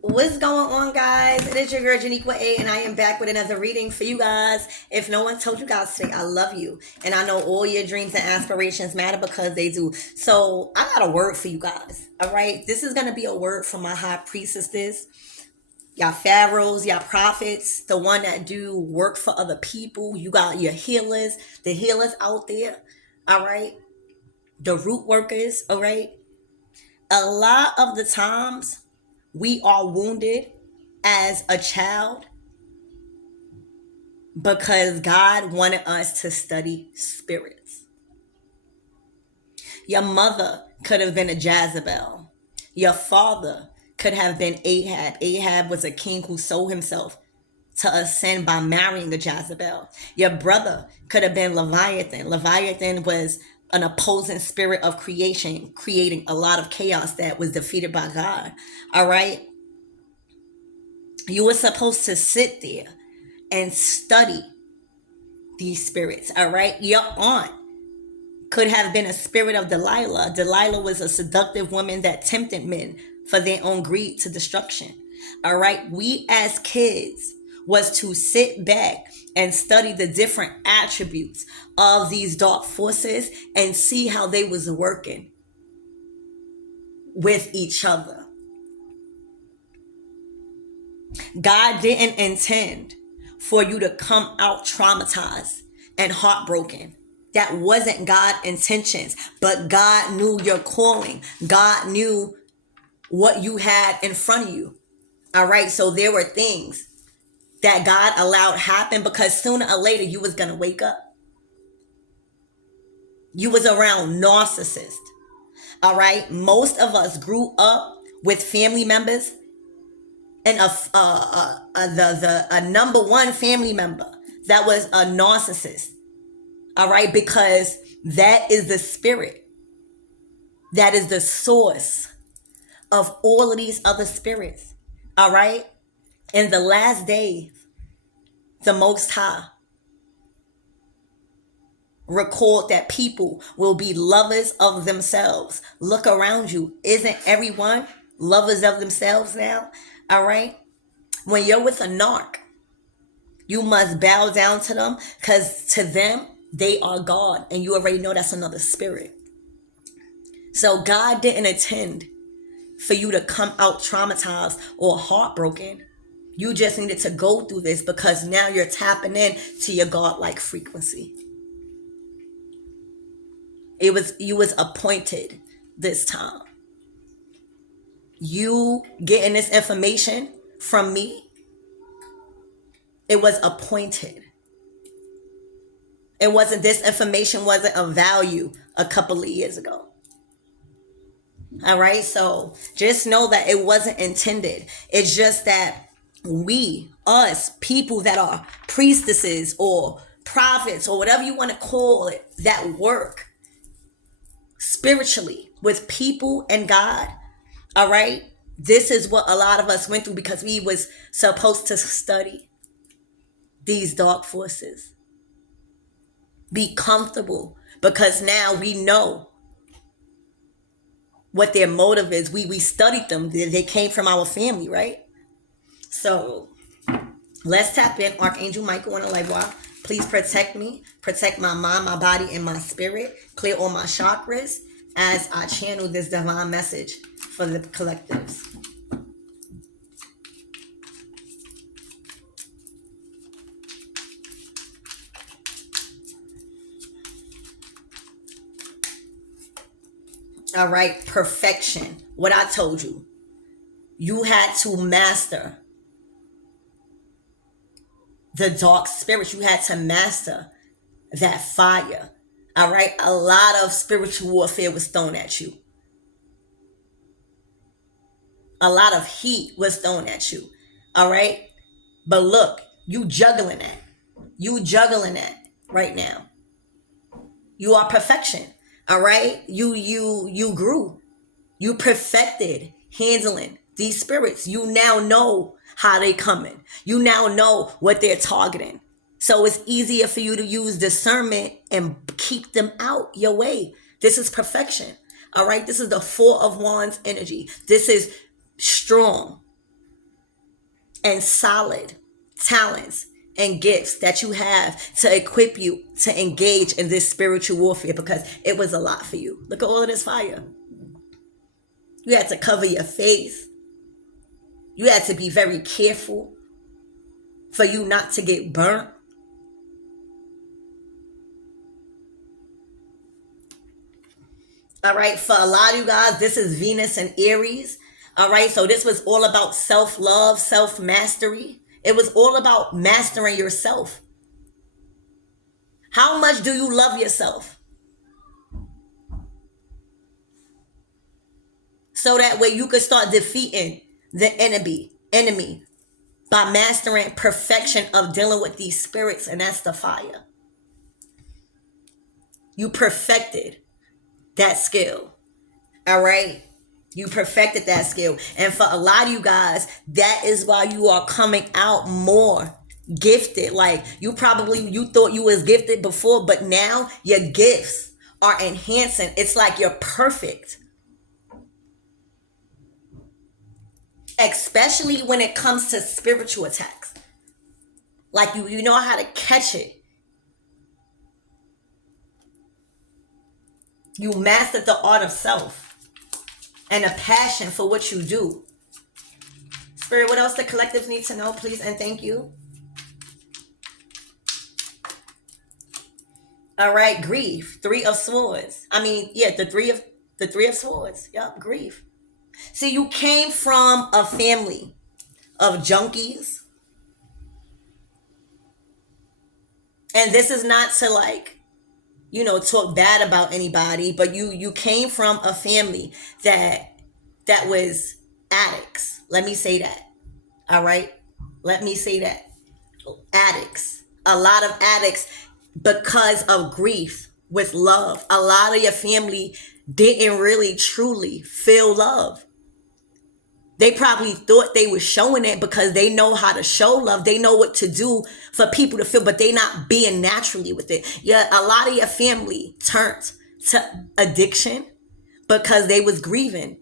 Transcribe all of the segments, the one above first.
What's going on, guys? It is your girl Janiqua A, and I am back with another reading for you guys. If no one told you guys today, I love you, and I know all your dreams and aspirations matter because they do. So I got a word for you guys. All right, this is gonna be a word from my high priestesses, y'all pharaohs, y'all prophets, the one that do work for other people. You got your healers, the healers out there. All right, the root workers. All right, a lot of the times we are wounded as a child because God wanted us to study spirits. Your mother could have been a Jezebel. Your father could have been Ahab. Ahab was a king who sold himself to ascend by marrying a Jezebel. Your brother could have been Leviathan. Leviathan was an opposing spirit of creation, creating a lot of chaos that was defeated by God. All right? You were supposed to sit there and study these spirits. All right? Your aunt could have been a spirit of Delilah. Delilah was a seductive woman that tempted men for their own greed to destruction. All right? We as kids was to sit back and study the different attributes of these dark forces and see how they was working with each other. God didn't intend for you to come out traumatized and heartbroken. That wasn't God's intentions, but God knew your calling. God knew what you had in front of you. All right, so there were things that God allowed happen because sooner or later you was gonna wake up. You was around narcissists. All right, most of us grew up with family members, and a number one family member that was a narcissist. All right, because that is the spirit, that is the source of all of these other spirits. All right, in the last days, the Most High record that people will be lovers of themselves. Look around you. Isn't everyone lovers of themselves now? All right. When you're with a narc, you must bow down to them because to them, they are God. And you already know that's another spirit. So God didn't intend for you to come out traumatized or heartbroken. You just needed to go through this because now you're tapping in to your God-like frequency. You was appointed this time. You getting this information from me, it was appointed. It wasn't, this information wasn't of value a couple of years ago. All right, so just know that it wasn't intended. It's just that we, us, people that are priestesses or prophets or whatever you want to call it, that work spiritually with people and God. All right, this is what a lot of us went through because we was supposed to study these dark forces. Be comfortable because now we know what their motive is. We studied them. They came from our family, right? So let's tap in. Archangel Michael on a light wire. Please protect me, protect my mind, my body, and my spirit. Clear all my chakras as I channel this divine message for the collectives. All right, perfection. What I told you. You had to master the dark spirits. You had to master that fire. All right, a lot of spiritual warfare was thrown at you. A lot of heat was thrown at you. All right, but look, you juggling that. You juggling that right now. You are perfection. All right, you grew. You perfected handling these spirits. You now know how they coming. You now know what they're targeting. So it's easier for you to use discernment and keep them out your way. This is perfection. All right. This is the Four of Wands energy. This is strong. and solid talents and gifts that you have to equip you to engage in this spiritual warfare, because it was a lot for you. Look at all of this fire. You had to cover your face. You had to be very careful for you not to get burnt. All right, for a lot of you guys, this is Venus and Aries. All right, so this was all about self-love, self-mastery. It was all about mastering yourself. How much do you love yourself? So that way you could start defeating the enemy by mastering perfection of dealing with these spirits, and that's the fire. You perfected that skill. All right. You perfected that skill. And for a lot of you guys, that is why you are coming out more gifted. Like you thought you was gifted before, but now your gifts are enhancing. It's like you're perfect. Especially when it comes to spiritual attacks. Like you know how to catch it. You mastered the art of self and a passion for what you do. Spirit, what else the collectives need to know, please, and thank you. All right, grief. 3 of Swords. The three of Swords. Yup, grief. See, you came from a family of junkies. And this is not to talk bad about anybody, but you came from a family that was addicts. Let me say that. All right? Let me say that. Addicts. A lot of addicts because of grief with love. A lot of your family didn't really truly feel love. They probably thought they were showing it because they know how to show love. They know what to do for people to feel, but they not being naturally with it. Yeah, a lot of your family turned to addiction because they was grieving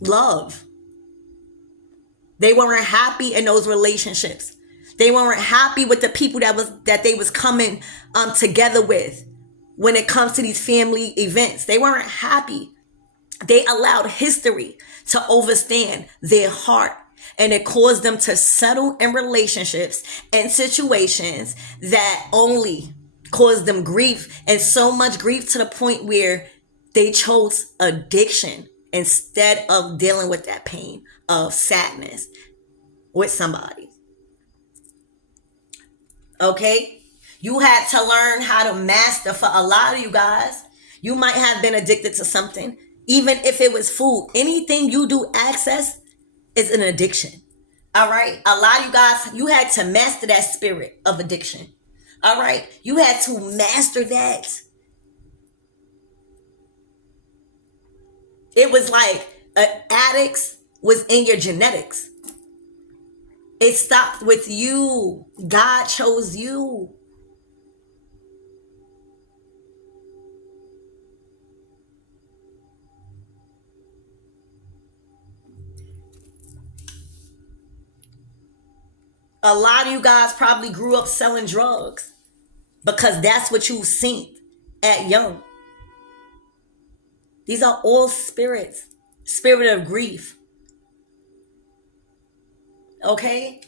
love. They weren't happy in those relationships. They weren't happy with the people that they was coming together with when it comes to these family events. They weren't happy. They allowed history to overstand their heart, and it caused them to settle in relationships and situations that only caused them grief, and so much grief to the point where they chose addiction instead of dealing with that pain of sadness with somebody. Okay? You had to learn how to master. For a lot of you guys, you might have been addicted to something, even if it was food. Anything you do access is an addiction. All right? A lot of you guys, you had to master that spirit of addiction. All right? You had to master that. It was like addicts was in your genetics. It stopped with you. God chose you. A lot of you guys probably grew up selling drugs because that's what you've seen at young. These are all spirits. Spirit of grief. Okay?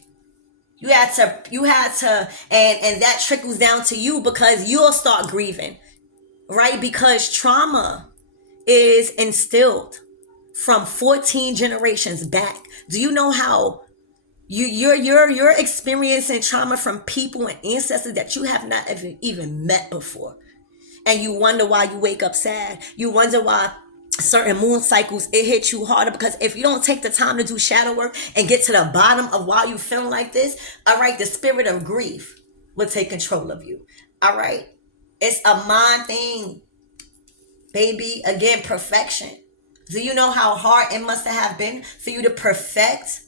You had to, and that trickles down to you because you'll start grieving, right? Because trauma is instilled from 14 generations back. Do you know how you're experiencing trauma from people and ancestors that you have not even met before? And you wonder why you wake up sad. You wonder why certain moon cycles it hits you harder, because if you don't take the time to do shadow work and get to the bottom of why you feeling like this, all right, the spirit of grief will take control of you. All right, it's a mind thing, baby. Again, perfection. Do you know how hard it must have been for you to perfect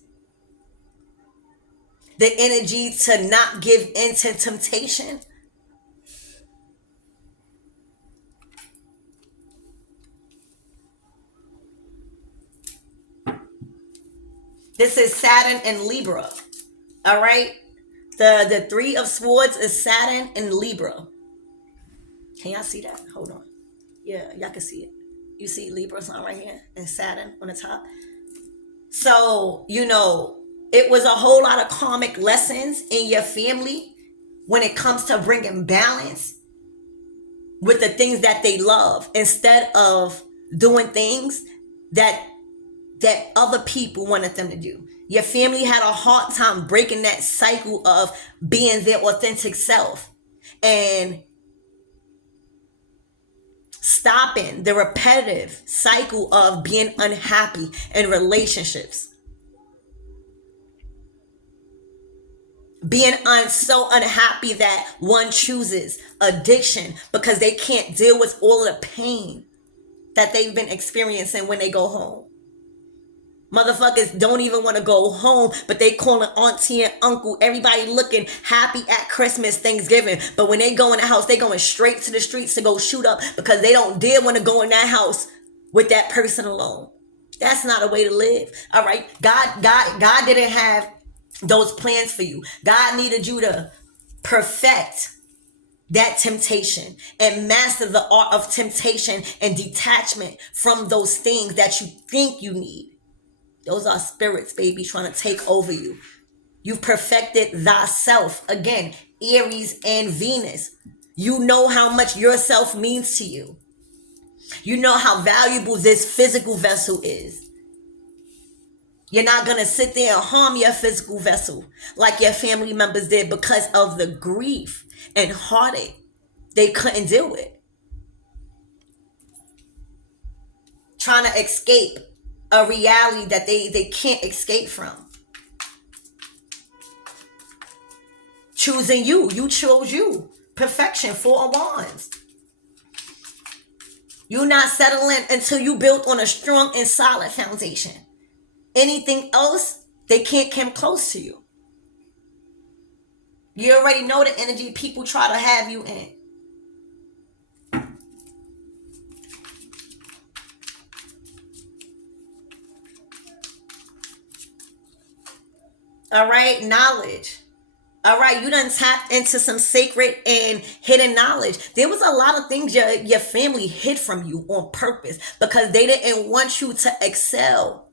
the energy to not give in to temptation? This is Saturn and Libra. All right. The Three of Swords is Saturn and Libra. Can y'all see that? Hold on. Yeah, y'all can see it. You see Libra sign right here and Saturn on the top. So, it was a whole lot of karmic lessons in your family when it comes to bringing balance with the things that they love instead of doing things that other people wanted them to do. Your family had a hard time breaking that cycle of being their authentic self and stopping the repetitive cycle of being unhappy in relationships. Being so unhappy that one chooses addiction because they can't deal with all of the pain that they've been experiencing when they go home. Motherfuckers don't even want to go home, but they calling auntie and uncle, everybody looking happy at Christmas, Thanksgiving. But when they go in the house, they going straight to the streets to go shoot up because they don't dare want to go in that house with that person alone. That's not a way to live. All right. God didn't have those plans for you. God needed you to perfect that temptation and master the art of temptation and detachment from those things that you think you need. Those are spirits, baby, trying to take over you. You've perfected thyself. Again, Aries and Venus. You know how much yourself means to you. You know how valuable this physical vessel is. You're not going to sit there and harm your physical vessel like your family members did because of the grief and heartache they couldn't deal with. Trying to escape a reality that they can't escape from. Choosing you. You chose you. Perfection. 4 of Wands. You're not settling until you built on a strong and solid foundation. Anything else, they can't come close to you. You already know the energy people try to have you in. All right, knowledge. All right, you done tapped into some sacred and hidden knowledge. There was a lot of things your family hid from you on purpose because they didn't want you to excel.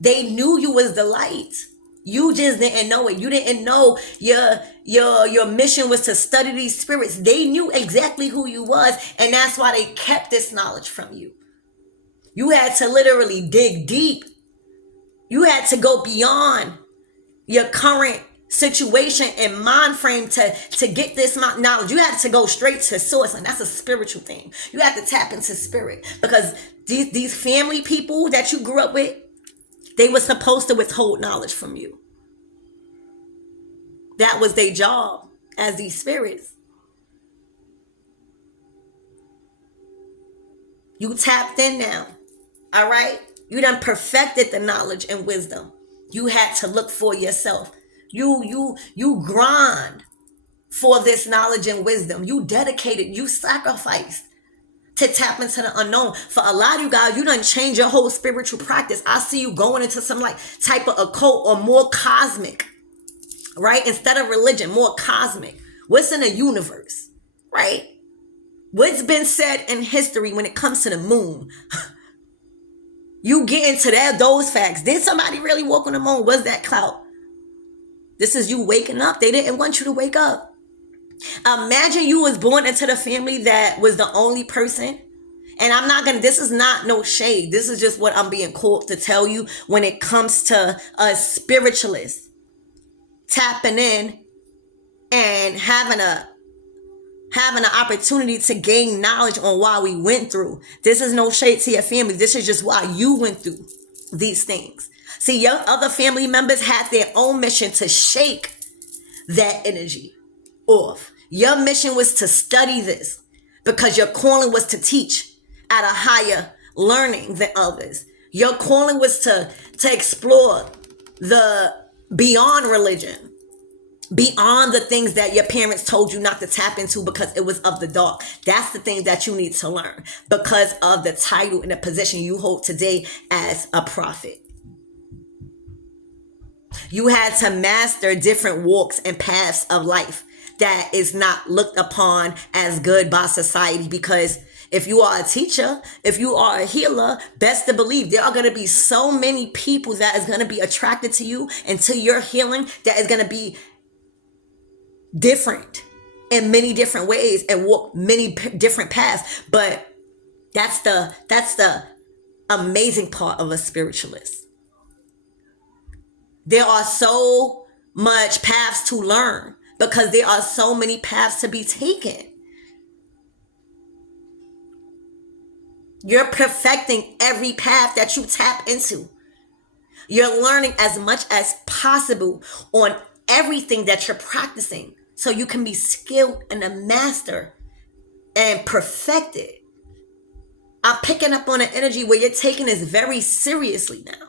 They knew you was the light. You just didn't know it. You didn't know your mission was to study these spirits. They knew exactly who you was, and that's why they kept this knowledge from you. You had to literally dig deep. You had to go beyond your current situation and mind frame to get this knowledge. You had to go straight to source, and that's a spiritual thing. You had to tap into spirit because these family people that you grew up with, they were supposed to withhold knowledge from you. That was their job as these spirits. You tapped in now. All right? You done perfected the knowledge and wisdom. You had to look for yourself. You grind for this knowledge and wisdom. You dedicated, you sacrificed to tap into the unknown. For a lot of you guys, you done changed your whole spiritual practice. I see you going into some like type of occult or more cosmic, right? Instead of religion, more cosmic. What's in the universe, right? What's been said in history when it comes to the moon? You get into those facts. Did somebody really walk on the moon? Was that clout? This is you waking up. They didn't want you to wake up. Imagine you was born into the family that was the only person. And this is not no shade. This is just what I'm being called to tell you when it comes to a spiritualist tapping in and having an opportunity to gain knowledge on why we went through. This is no shade to your family. This is just why you went through these things. See, your other family members had their own mission to shake that energy off. Your mission was to study this because your calling was to teach at a higher learning than others. Your calling was to explore the beyond religion, beyond the things that your parents told you not to tap into because it was of the dark. That's the thing that you need to learn because of the title and the position you hold today as a prophet. You had to master different walks and paths of life that is not looked upon as good by society, because if you are a teacher, if you are a healer, best to believe there are going to be so many people that is going to be attracted to you and to your healing that is going to be different in many different ways and walk many different paths. But that's the amazing part of a spiritualist. There are so much paths to learn because there are so many paths to be taken. You're perfecting every path that you tap into. You're learning as much as possible on everything that you're practicing so you can be skilled and a master and perfected. I'm picking up on an energy where you're taking this very seriously now.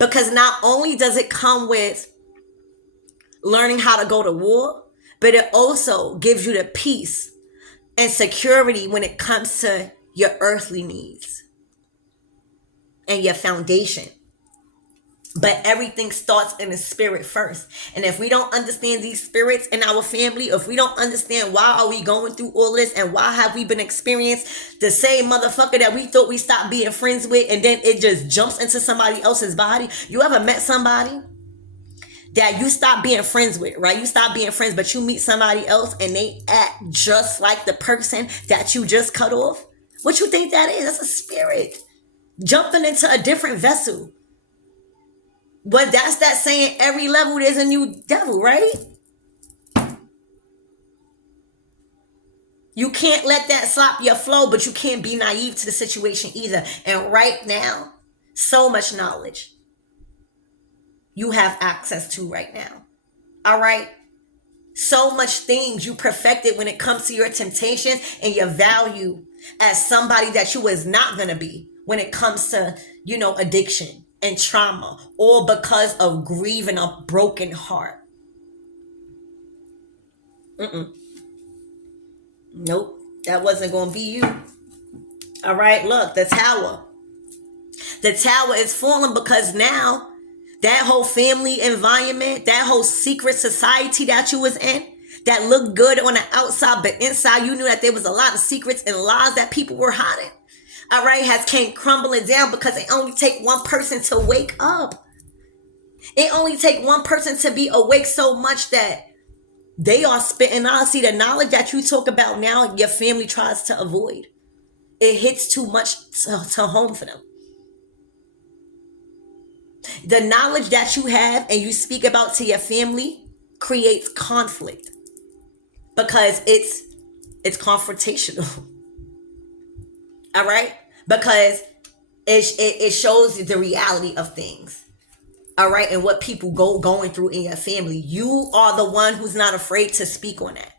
Because not only does it come with learning how to go to war, but it also gives you the peace and security when it comes to your earthly needs and your foundation. But everything starts in the spirit first. And if we don't understand these spirits in our family, if we don't understand why are we going through all this and why have we been experiencing the same motherfucker that we thought we stopped being friends with and then it just jumps into somebody else's body. You ever met somebody that you stop being friends with, right? You stop being friends, but you meet somebody else and they act just like the person that you just cut off? What you think that is? That's a spirit jumping into a different vessel. But that's that saying, every level there's a new devil, right? You can't let that slop your flow, but you can't be naive to the situation either. And right now, so much knowledge you have access to right now. All right? So much things you perfected when it comes to your temptations and your value as somebody that you was not going to be when it comes to, addiction and trauma, all because of grieving a broken heart. Nope, that wasn't going to be you. All right, look, the tower. The tower is falling because now that whole family environment, that whole secret society that you was in, that looked good on the outside, but inside you knew that there was a lot of secrets and lies that people were hiding. All right, has came crumbling down because it only take one person to wake up. It only take one person to be awake so much that they are spitting out. See, the knowledge that you talk about now, your family tries to avoid. It hits too much to home for them. The knowledge that you have and you speak about to your family creates conflict because it's confrontational. All right? Because it shows you the reality of things. All right? And what people going through in your family. You are the one who's not afraid to speak on that.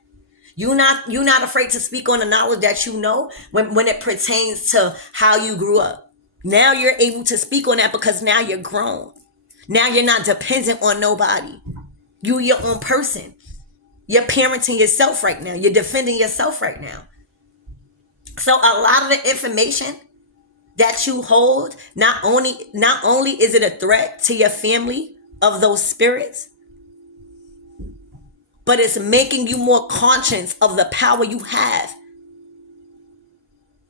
You're not afraid to speak on the knowledge that you know when it pertains to how you grew up. Now you're able to speak on that because now you're grown. Now you're not dependent on nobody. You're your own person. You're parenting yourself right now. You're defending yourself right now. So a lot of the information that you hold, not only is it a threat to your family of those spirits, but it's making you more conscious of the power you have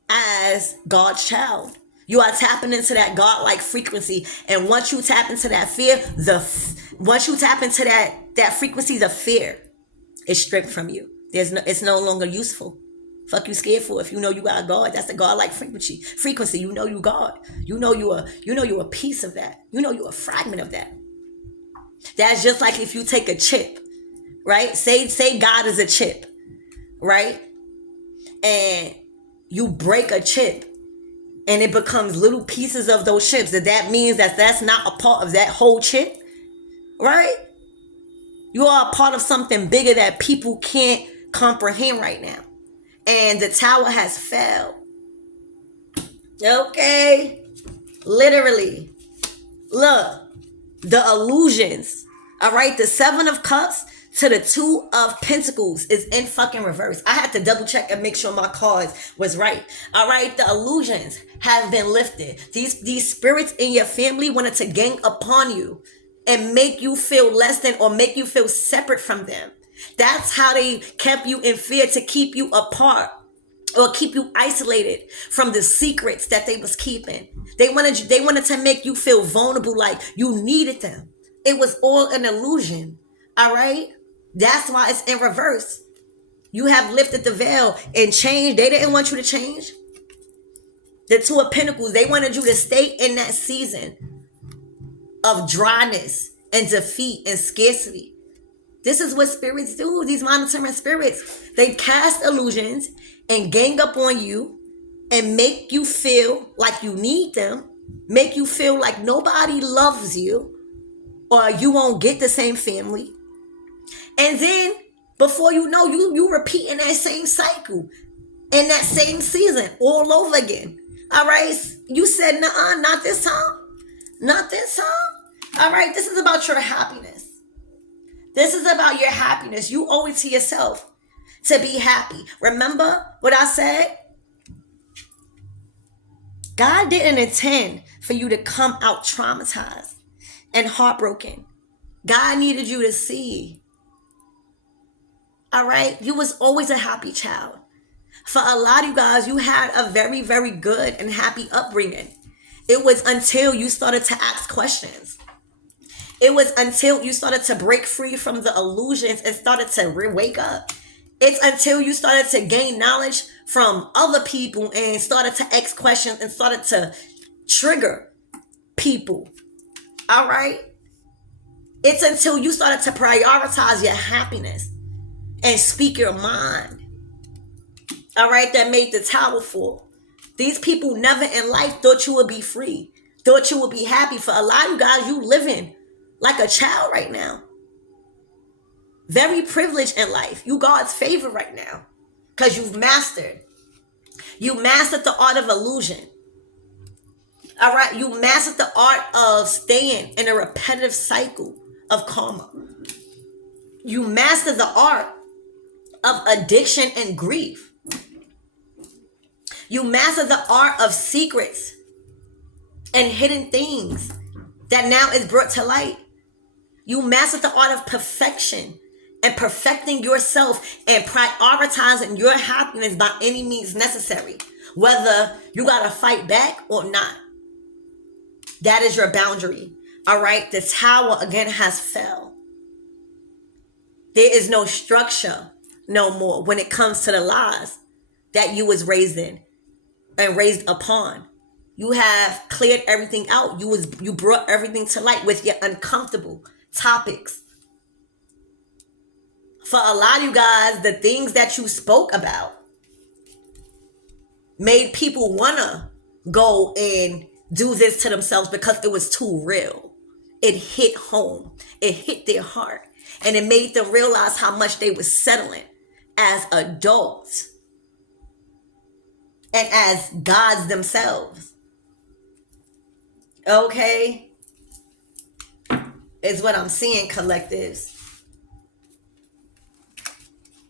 as God's child. You are tapping into that God-like frequency. And once you tap into that fear, once you tap into that frequency, the fear is stripped from you. It's no longer useful. Fuck you scared for if you know you got God. That's the God-like frequency. You know you God. You know you a piece of that. You know you a fragment of that. That's just like if you take a chip, right? Say God is a chip, right? And you break a chip and it becomes little pieces of those chips. That means that's not a part of that whole chip, right? You are a part of something bigger that people can't comprehend right now. And the tower has fell. Okay. Literally. Look. The illusions. All right. The 7 of Cups to the 2 of Pentacles is in fucking reverse. I had to double check and make sure my cards was right. All right. The illusions have been lifted. These spirits in your family wanted to gang upon you and make you feel less than or make you feel separate from them. That's how they kept you in fear, to keep you apart or keep you isolated from the secrets that they was keeping. They wanted to make you feel vulnerable, like you needed them. It was all an illusion. All right? That's why it's in reverse. You have lifted the veil and changed. They didn't want you to change. The Two of Pentacles, they wanted you to stay in that season of dryness and defeat and scarcity. This is what spirits do. These monitoring spirits, they cast illusions and gang up on you and make you feel like you need them, make you feel like nobody loves you, or you won't get the same family. And then before you know, you repeating that same cycle in that same season all over again. All right? You said, nah, not this time. Not this time. All right? This is about your happiness. This is about your happiness. You owe it to yourself to be happy. Remember what I said? God didn't intend for you to come out traumatized and heartbroken. God needed you to see. All right? You was always a happy child. For a lot of you guys, you had a very, very good and happy upbringing. It was until you started to ask questions. It was until you started to break free from the illusions and started to wake up. It's until you started to gain knowledge from other people and started to ask questions and started to trigger people. All right? It's until you started to prioritize your happiness and speak your mind. All right? That made the tower fall. These people never in life thought you would be free, thought you would be happy. For a lot of you guys, you living like a child right now. Very privileged in life. You God's favor right now. Because you've mastered. You mastered the art of illusion. All right. You mastered the art of staying in a repetitive cycle of karma. You mastered the art of addiction and grief. You mastered the art of secrets and hidden things that now is brought to light. You mastered the art of perfection and perfecting yourself and prioritizing your happiness by any means necessary, whether you got to fight back or not. That is your boundary. All right. The tower again has fell. There is no structure no more when it comes to the lies that you was raised in and raised upon. You have cleared everything out. You brought everything to light with your uncomfortable topics. For a lot of you guys, the things that you spoke about made people wanna go and do this to themselves because it was too real. It hit home. It hit their heart. And it made them realize how much they were settling as adults and as gods themselves. Okay? Is what I'm seeing, collectives.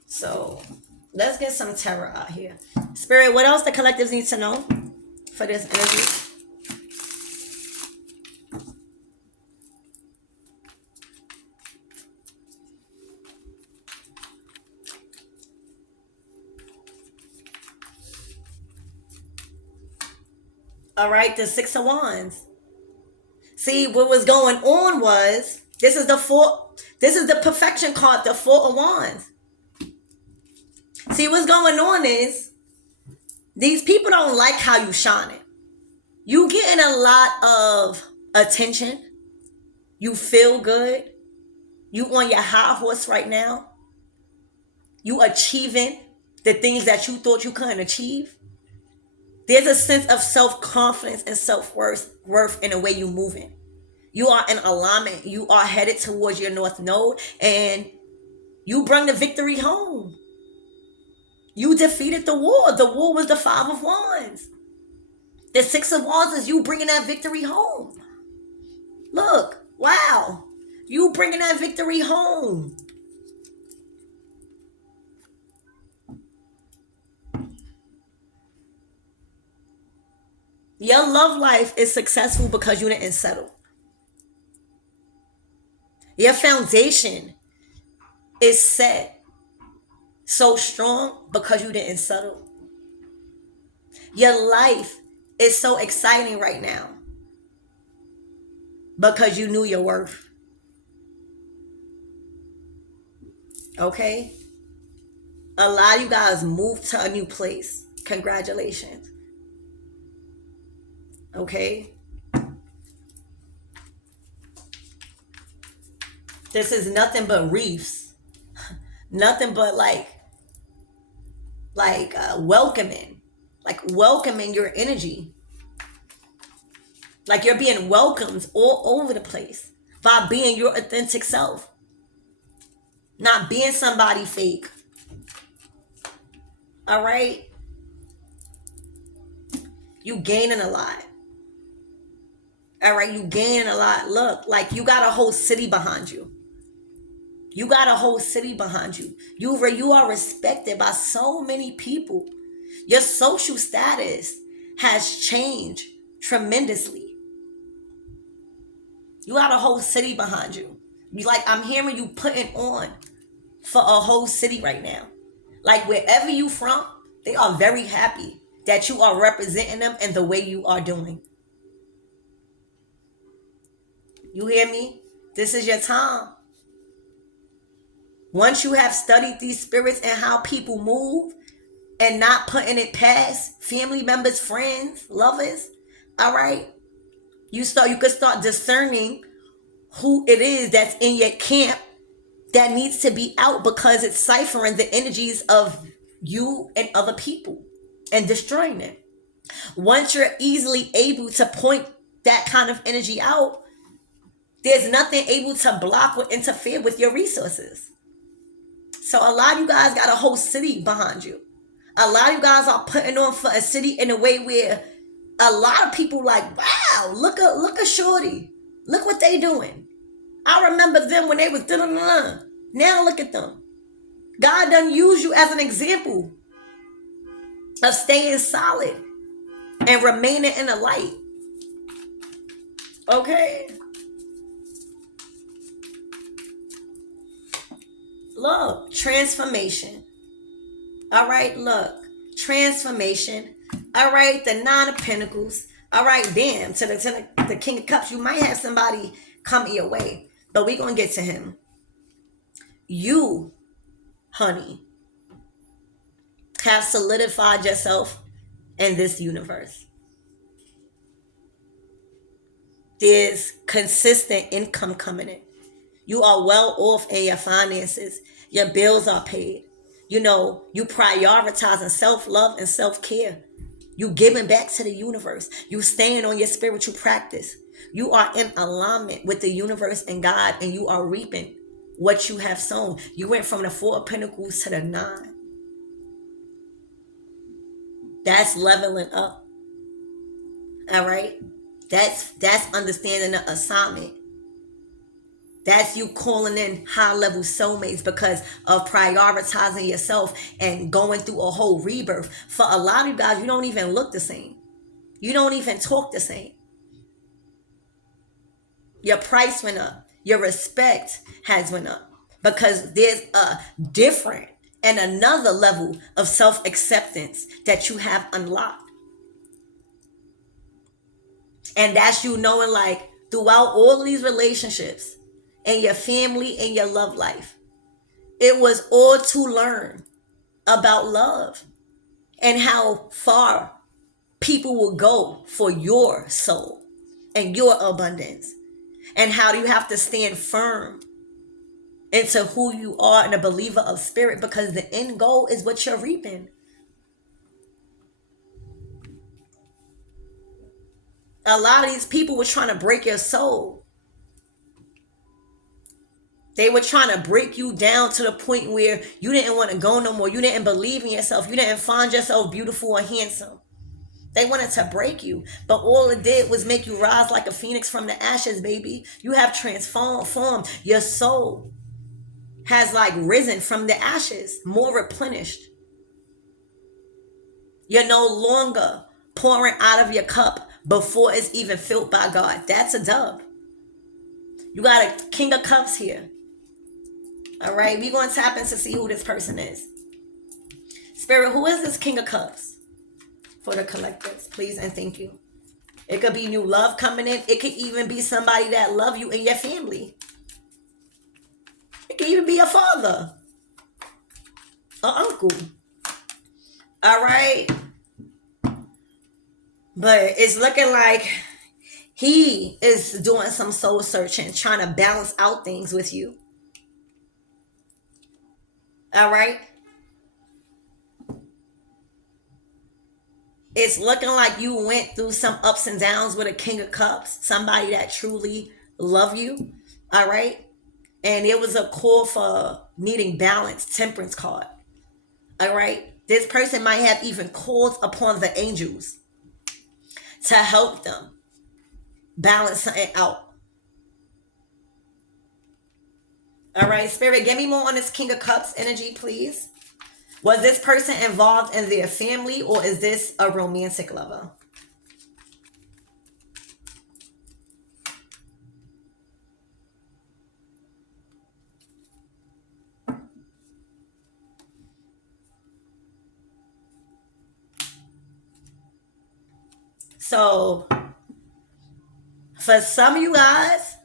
So let's get some tarot out here. Spirit, what else the collectives need to know for this energy? All right, the Six of Wands. See, what was going on was, this is the perfection card, the Four of Wands. See, what's going on is, these people don't like how you shining. You getting a lot of attention. You feel good. You on your high horse right now. You achieving the things that you thought you couldn't achieve. There's a sense of self-confidence and self-worth in the way you're moving. You are in alignment. You are headed towards your North Node, and you bring the victory home. You defeated the war. The war was the Five of Wands. The Six of Wands is you bringing that victory home. Look, wow. You bringing that victory home. Your love life is successful because you didn't settle. Your foundation is set so strong because you didn't settle. Your life is so exciting right now because you knew your worth. Okay? A lot of you guys moved to a new place. Congratulations. Okay? This is nothing but reefs. Nothing but welcoming. Like welcoming your energy. Like you're being welcomed all over the place by being your authentic self. Not being somebody fake. All right? You gaining a lot. All right, you gaining a lot. Look, like you got a whole city behind you. You got a whole city behind you. You are respected by so many people. Your social status has changed tremendously. You got a whole city behind you. You like I'm hearing you putting on for a whole city right now. Like wherever you from, they are very happy that you are representing them in the way you are doing. You hear me? This is your time. Once you have studied these spirits and how people move and not putting it past family members, friends, lovers, all right? You could start discerning who it is that's in your camp that needs to be out because it's ciphering the energies of you and other people and destroying it. Once you're easily able to point that kind of energy out, there's nothing able to block or interfere with your resources. So a lot of you guys got a whole city behind you. A lot of you guys are putting on for a city in a way where a lot of people like, wow, look at Shorty. Look what they doing. I remember them when they was da-da-da-da. Now look at them. God done use you as an example of staying solid and remaining in the light. Okay? Look, transformation. All right, look, transformation. All right, the Nine of Pentacles. All right, damn, to the King of Cups. You might have somebody coming your way, but we're going to get to him. You, honey, have solidified yourself in this universe. There's consistent income coming in. You are well off in your finances. Your bills are paid. You know, you prioritizing self-love and self-care. You giving back to the universe. You staying on your spiritual practice. You are in alignment with the universe and God, and you are reaping what you have sown. You went from the Four of Pentacles to the Nine. That's leveling up. All right? That's understanding the assignment. That's you calling in high-level soulmates because of prioritizing yourself and going through a whole rebirth. For a lot of you guys, you don't even look the same. You don't even talk the same. Your price went up. Your respect has went up because there's a different and another level of self-acceptance that you have unlocked. And that's you knowing, like, throughout all these relationships and your family and your love life, it was all to learn about love and how far people will go for your soul and your abundance, and how you have to stand firm into who you are and a believer of spirit, because the end goal is what you're reaping. A lot of these people were trying to break your soul. They were trying to break you down to the point where you didn't want to go no more. You didn't believe in yourself. You didn't find yourself beautiful or handsome. They wanted to break you, but all it did was make you rise like a phoenix from the ashes, baby. You have transformed. Your soul has like risen from the ashes, more replenished. You're no longer pouring out of your cup before it's even filled by God. That's a dub. You got a King of Cups here. All right, we're going to tap in to see who this person is. Spirit, who is this King of Cups? For the collectives, please and thank you. It could be new love coming in. It could even be somebody that love you in your family. It could even be a father, an uncle. All right. But it's looking like he is doing some soul searching, trying to balance out things with you. All right. It's looking like you went through some ups and downs with a King of Cups, somebody that truly love you. All right. And it was a call for needing balance, temperance card. All right. This person might have even called upon the angels to help them balance something out. All right, Spirit, give me more on this King of Cups energy, please. Was this person involved in their family, or is this a romantic lover? So, for some of you guys,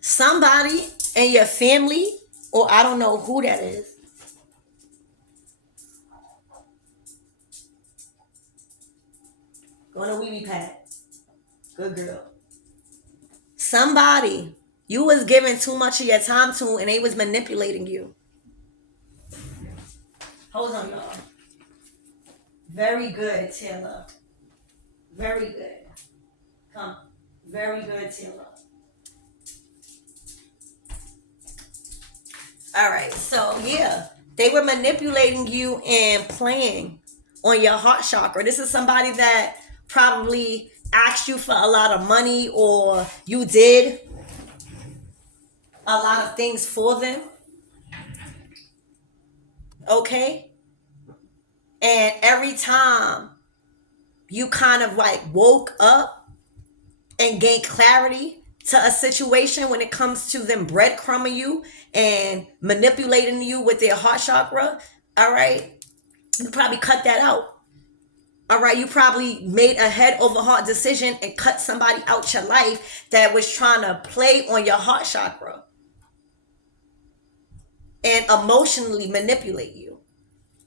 somebody in your family, or I don't know who that is, going to wee pad. Good girl. Somebody you was giving too much of your time to, and they was manipulating you. Hold on, y'all. Very good, Taylor. Very good. Come. Very good, Taylor. All right, so yeah, they were manipulating you and playing on your heart chakra. This is somebody that probably asked you for a lot of money, or you did a lot of things for them. Okay? And every time you kind of like woke up and gained clarity to a situation when it comes to them breadcrumbing you and manipulating you with their heart chakra, all right, you probably cut that out. All right, you probably made a head over heart decision and cut somebody out your life that was trying to play on your heart chakra and emotionally manipulate you.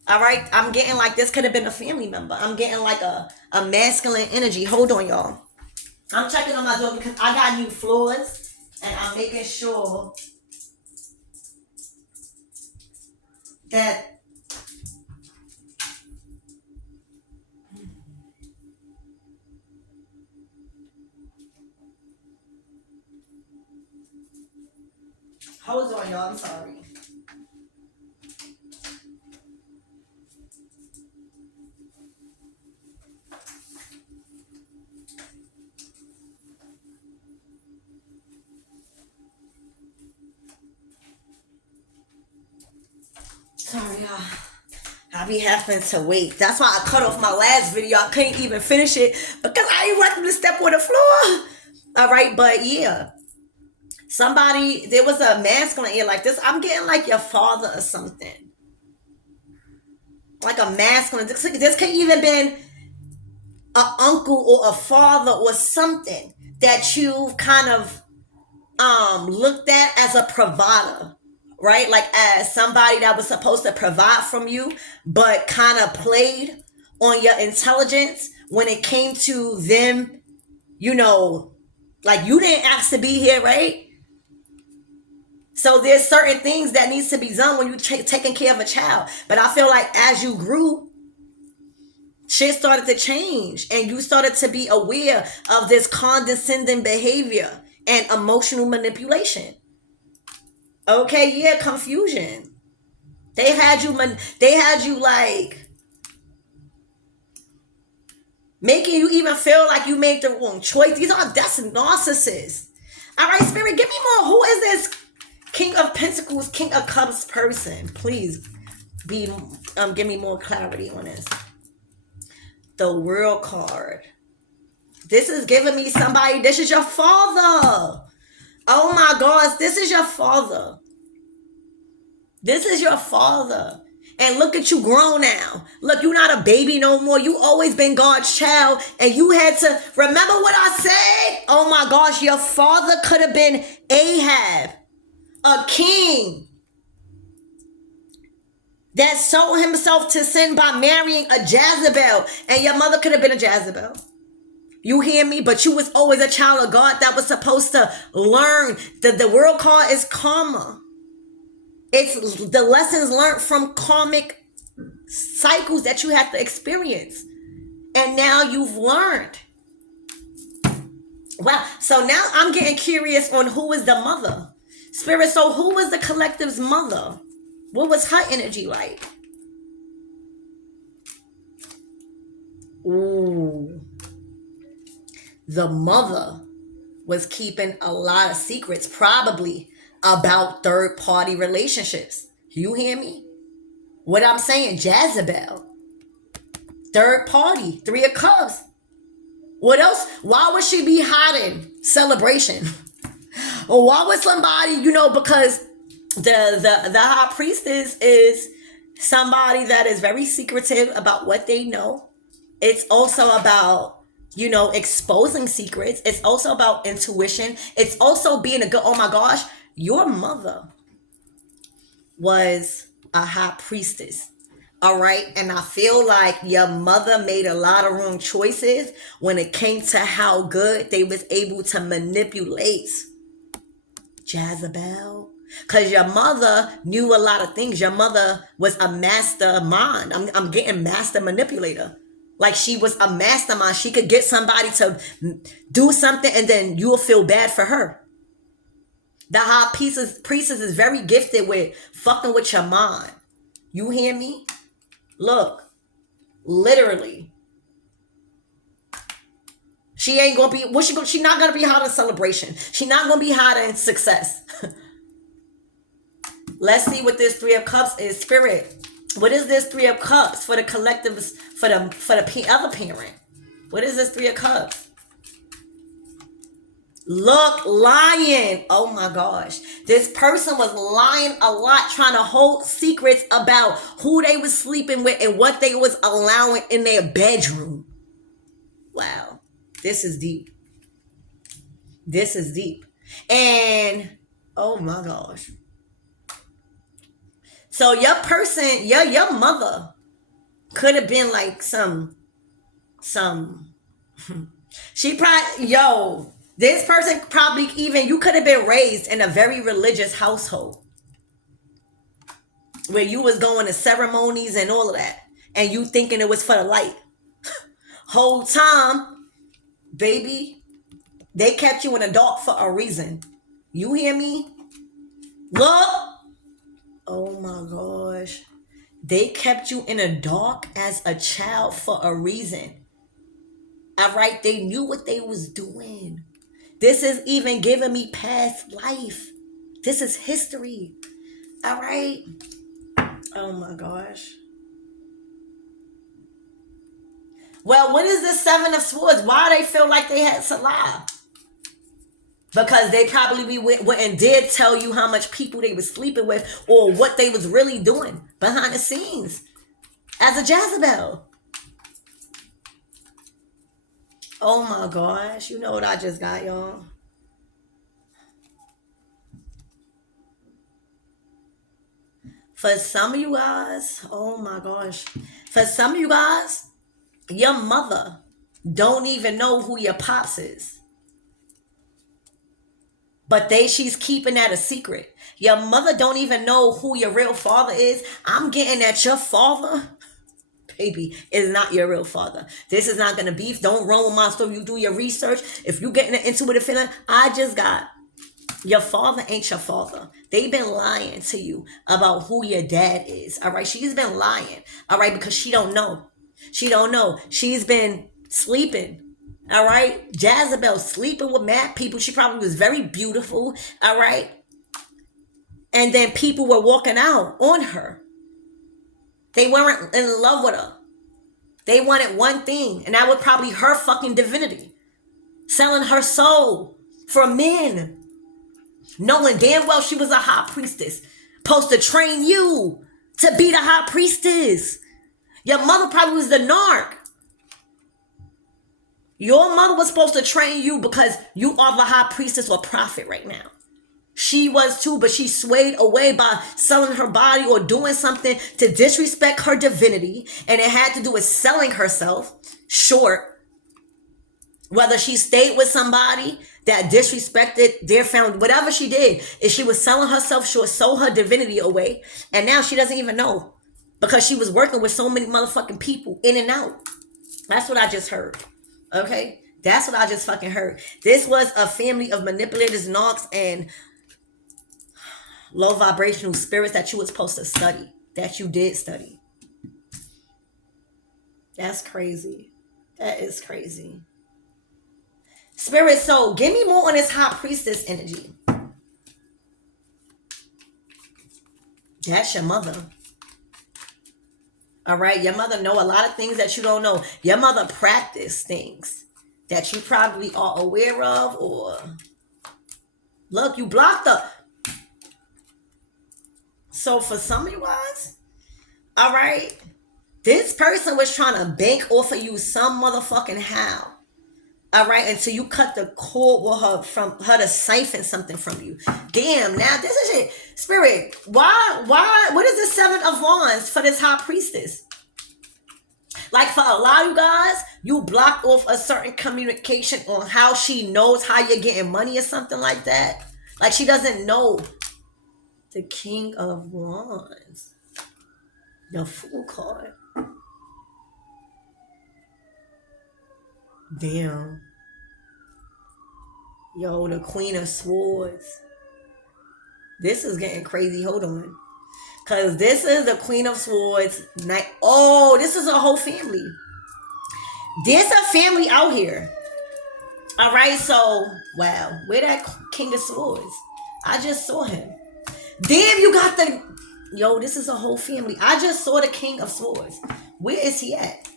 All right, I'm getting like this could have been a family member. I'm getting like a masculine energy. Hold on, y'all. I'm checking on my door because I got new floors and I'm making sure that hold on, y'all. I'm sorry. Sorry, y'all. I be having to wait. That's why I cut off my last video. I couldn't even finish it because I ain't want them to step on the floor. All right, but yeah. Somebody, there was a masculine ear like this. I'm getting like your father or something. Like a masculine. This could even been an uncle or a father or something that you kind of looked at as a provider, right? Like as somebody that was supposed to provide from you, but kind of played on your intelligence when it came to them, you know, like you didn't ask to be here, right? So there's certain things that needs to be done when you're taking care of a child. But I feel like as you grew, shit started to change and you started to be aware of this condescending behavior and emotional manipulation. Okay, yeah, confusion. They had you like making you even feel like you made the wrong choice. That's narcissists. All right, Spirit, give me more. Who is this King of Pentacles, King of Cups person? Please give me more clarity on this. The World card. This is giving me somebody. This is your father. Oh my gosh, this is your father. This is your father. And look at you grown now. Look, you're not a baby no more. You always been God's child. And you had to remember what I said. Oh my gosh, your father could have been Ahab, a king that sold himself to sin by marrying a Jezebel. And your mother could have been a Jezebel. You hear me? But you was always a child of God that was supposed to learn. The world card is karma. It's the lessons learned from karmic cycles that you have to experience. And now you've learned. Wow. So now I'm getting curious on who is the mother. Spirit, so who was the collective's mother? What was her energy like? Ooh. The mother was keeping a lot of secrets, probably about third-party relationships. You hear me? What I'm saying, Jezebel. Third party, 3 of Cups. What else? Why would she be hiding celebration? Or why would somebody, because the high priestess is somebody that is very secretive about what they know. It's also about, exposing secrets. It's also about intuition. It's also being a good, oh my gosh, your mother was a high priestess. All right. And I feel like your mother made a lot of wrong choices when it came to how good they was able to manipulate Jezebel. Because your mother knew a lot of things. Your mother was a mastermind. I'm getting master manipulator. Like she was a mastermind. She could get somebody to do something and then you'll feel bad for her. The high priestess is very gifted with fucking with your mind. You hear me? Look, literally. She ain't gonna be, she not gonna be hot in celebration. She not gonna be hot in success. Let's see what this 3 of Cups is. Spirit, what is this 3 of Cups for the collectives, for the other parent? What is this 3 of Cups? Look, lying. Oh my gosh. This person was lying a lot, trying to hold secrets about who they was sleeping with and what they was allowing in their bedroom. Wow. This is deep. This is deep. And oh my gosh. So your person, your mother could have been like some she probably, this person probably even, you could have been raised in a very religious household where you was going to ceremonies and all of that. And you thinking it was for the light. Whole time, baby, they kept you in the dark for a reason. You hear me? Look. Oh my gosh. They kept you in the dark as a child for a reason. All right? They knew what they was doing. This is even giving me past life. This is history. All right? Oh my gosh. Well, what is this 7 of Swords? Why they feel like they had to lie? Because they probably went and did tell you how much people they was sleeping with or what they was really doing behind the scenes as a Jezebel. Oh my gosh. You know what I just got, y'all? For some of you guys, oh my gosh. For some of you guys, your mother don't even know who your pops is. But she's keeping that a secret. Your mother don't even know who your real father is. I'm getting at your father, baby, is not your real father. This is not going to be, don't run with my story. You do your research. If you getting an intuitive feeling, I just got, your father ain't your father. They've been lying to you about who your dad is. All right. She's been lying. All right. Because she don't know. She don't know. She's been sleeping. All right. Jezebel sleeping with mad people. She probably was very beautiful. All right. And then people were walking out on her. They weren't in love with her. They wanted one thing. And that was probably her fucking divinity. Selling her soul for men. knowing damn well she was a high priestess, supposed to train you to be the high priestess. Your mother probably was the narc. Your mother was supposed to train you because you are the high priestess or prophet right now. She was too, but she swayed away by selling her body or doing something to disrespect her divinity, and it had to do with selling herself short. Whether she stayed with somebody that disrespected their family, whatever she did, if she was selling herself short, sold her divinity away, and now she doesn't even know because she was working with so many motherfucking people in and out. That's what I just heard. Okay? That's what I just fucking heard. This was a family of manipulators, narcs, and low vibrational spirits that you were supposed to study, that you did study. That's crazy. That is crazy. Spirit, so give me more on this high priestess energy. That's your mother. All right, your mother know a lot of things that you don't know. Your mother practiced things that you probably are aware of, or look, you blocked up. So for some of you guys, all right, this person was trying to bank off of you some motherfucking how. All right, until you cut the cord with her from her to siphon something from you. Damn, now this is it. Spirit, why, what is the 7 of Wands for this high priestess? Like for a lot of you guys, you blocked off a certain communication on how she knows how you're getting money or something like that. Like she doesn't know. The King of Wands. The Fool card. Damn. Yo, the Queen of Swords. This is getting crazy. Hold on. Because this is the Queen of Swords. Oh, this is a whole family. There's a family out here. All right, so, wow. Where that King of Swords? I just saw him. Damn, you got the... Yo, this is a whole family. I just saw the King of Swords. Where is he at?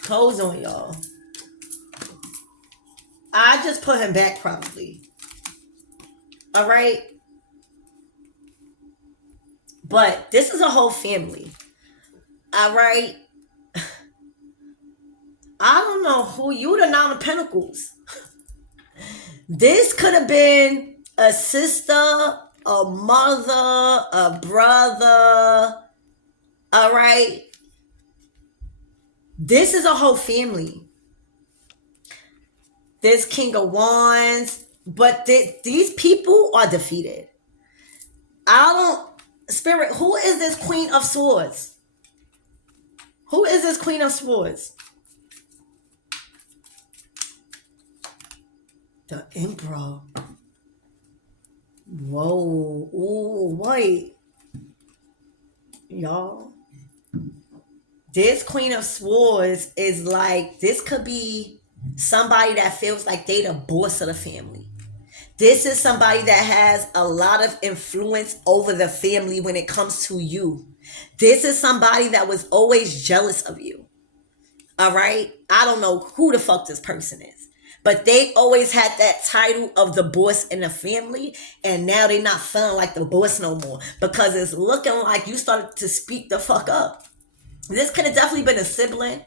Clothes on, y'all. I just put him back probably. All right. But this is a whole family. All right. I don't know who you, the 9 of Pentacles. This could have been a sister, a mother, a brother. All right. This is a whole family. There's King of Wands, but these people are defeated. I don't... Spirit, who is this Queen of Swords? Who is this Queen of Swords? The Emperor. Whoa. Ooh, wait. Y'all. This Queen of Swords is like... This could be... somebody that feels like they the boss of the family. This is somebody that has a lot of influence over the family when it comes to you. This is somebody that was always jealous of you. All right? I don't know who the fuck this person is. But they always had that title of the boss in the family. And now they're not feeling like the boss no more. Because it's looking like you started to speak the fuck up. This could have definitely been a sibling,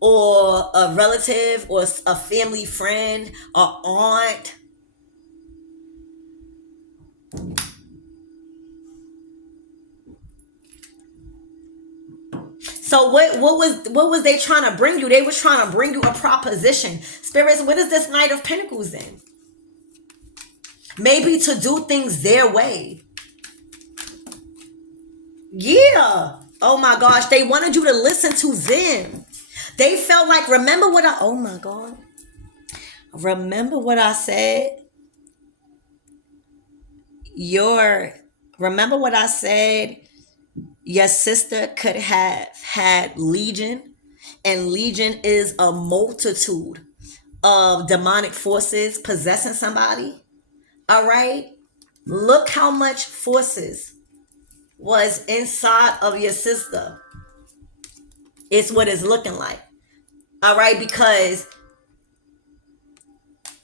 or a relative, or a family friend, or aunt. So what was they trying to bring you? They was trying to bring you a proposition. Spirits, what is this Knight of Pentacles in? Maybe to do things their way. Yeah. Oh my gosh. They wanted you to listen to them. They felt like, remember what oh my God. Remember what I said? Remember what I said? Your sister could have had legion, and legion is a multitude of demonic forces possessing somebody. All right? Look how much forces was inside of your sister. It's what it's looking like. All right? Because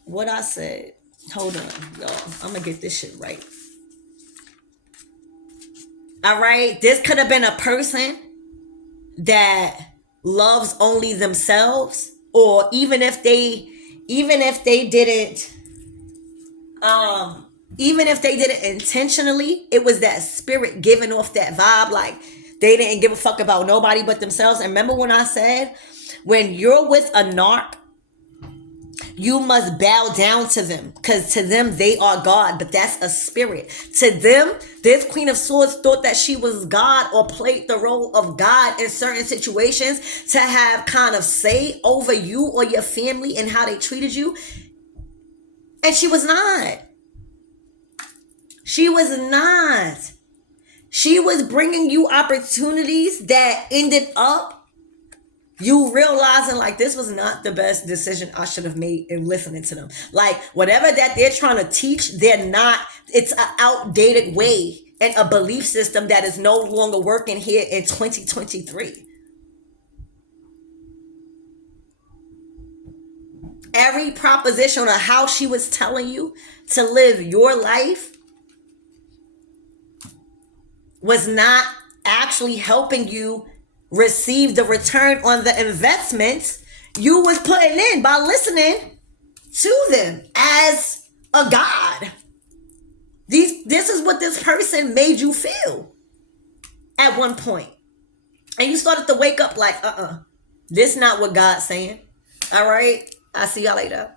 what I said, Hold on, y'all. I'm gonna get this shit right. All right, this could have been a person that loves only themselves, or even if they didn't, um, even if they did it intentionally, it was that spirit giving off that vibe, like they didn't give a fuck about nobody but themselves. And remember when I said, when you're with a narc, you must bow down to them, because to them they are God, but that's a spirit. To them, this Queen of Swords thought that she was God, or played the role of God in certain situations to have kind of say over you or your family and how they treated you. And she was not. She was not. She was bringing you opportunities that ended up you realizing like this was not the best decision I should have made in listening to them. Like whatever that they're trying to teach, they're not, it's an outdated way and a belief system that is no longer working here in 2023. Every proposition on how she was telling you to live your life was not actually helping you receive the return on the investments you was putting in by listening to them as a god. This is what this person made you feel at one point. And you started to wake up like, this not what God's saying. All right. I'll see y'all later.